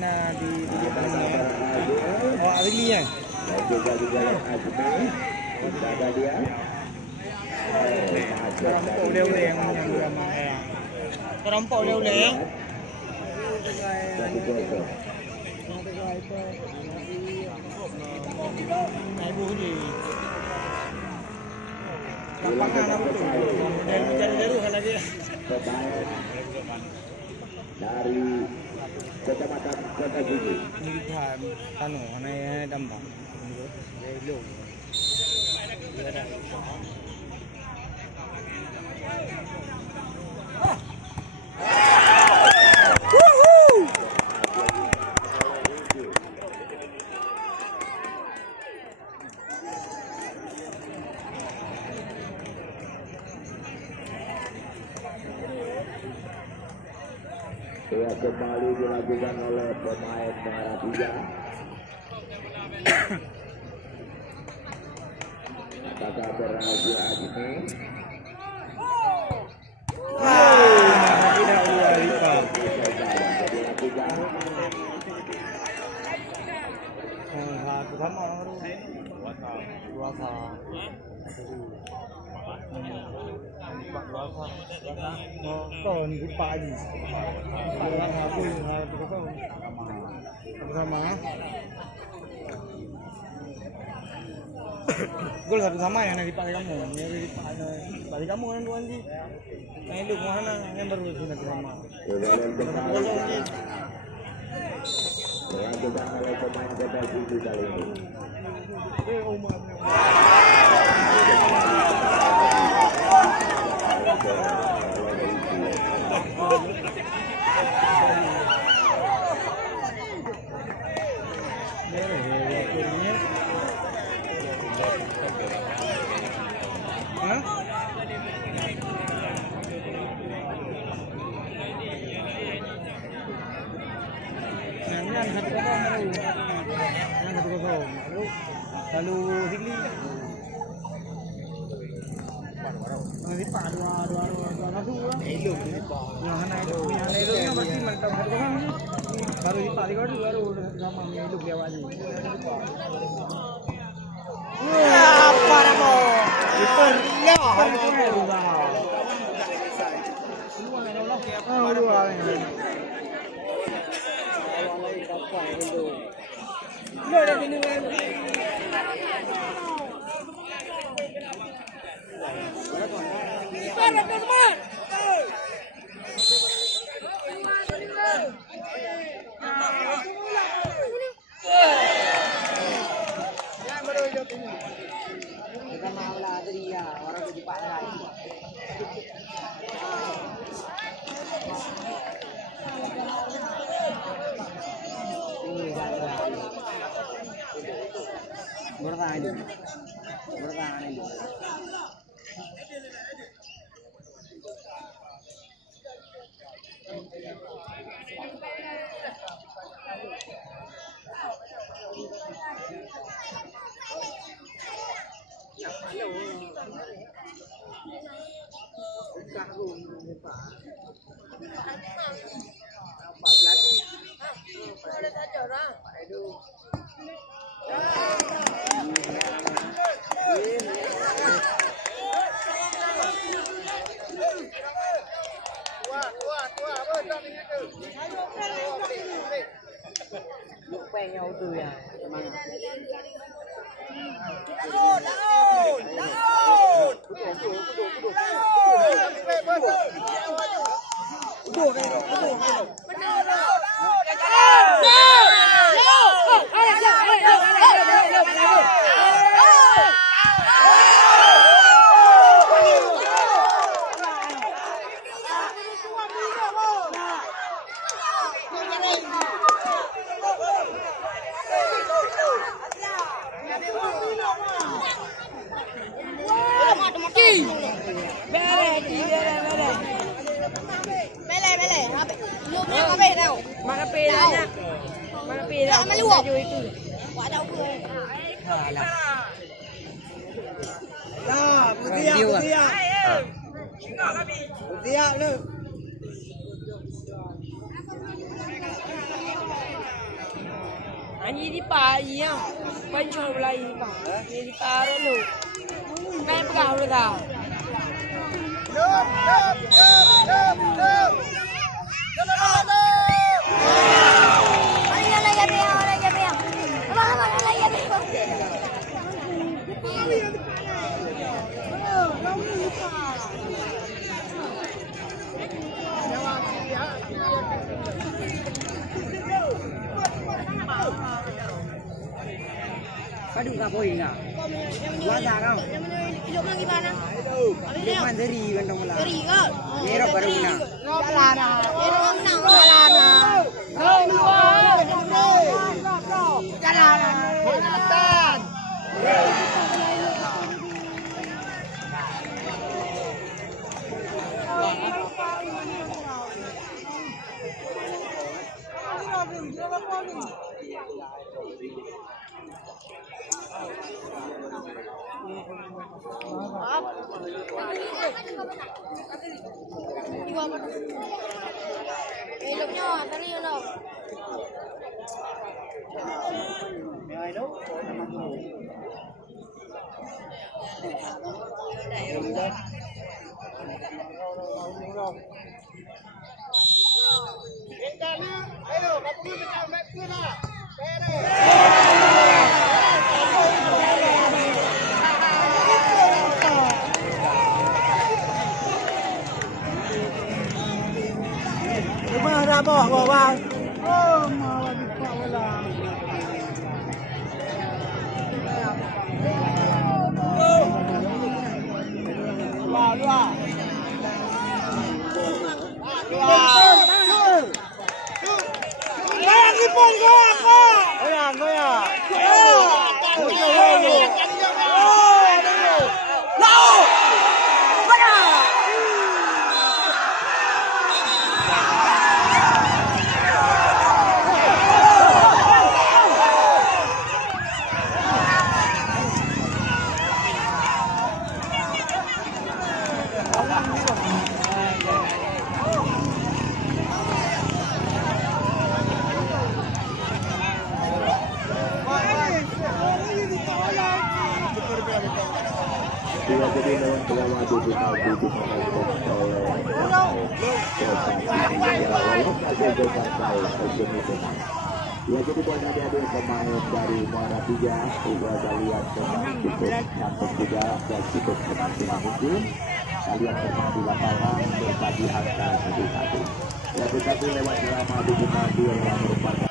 na di Palembang ya. Oh, Adli ya. Juga ada dia. Terampok oleh-oleh yang drama ya. Terampok oleh-oleh ya. Ibu ni. Lapangan apa tu? Dan jauh-jauh kan lagi. Dari Kecamatan Kota Gigi. Ni kita tanu, anai dambang. Hello. Ya, kembali dilakukan oleh pemain Maharaja. Apakah berhasil ini? Tidak dua lipat. Pertama dua tahun lupa lagi. Sama. Gol satu sama yang di pakai kamu. Yang di balik kamu kan tuan sih. Yang itu mana yang baru sudah sama. Dilakukan oleh pemain Kota Gigi kali ini. Lalu Higli nanti pak dua nasu yang mana itu yang pasti mantap baru di pak baru sama itu dia wajib apa namo itu ya bertahan ini. Lupa nhau từ ya, semangat. Anh đi pa gì không? Quay cho lại đi pa. Đi pa đó luôn. Mấy cái rồi ta. Aduh nggak poin nggak? Wadah kau. Ilok lagi mana? Ilok mandiri kan dong lah. Dari kau. Nero baru na. Jalan. Nero menang jalan. Jalan. Jalan. Iloknya tadi ilok. Cuma dah bawa bang. Oh malah dibawa lah. Luar. Dia jadi lawan selama 7 tahun ya jadi buat adik-adik pemain dari Muara 3 juga kalian pemain cukup cantik juga dan cukup semaksimal mungkin kalian bermain di lapangan berbagi angka satu-satu ya tetapi lewat selama 7 tahun yang merupakan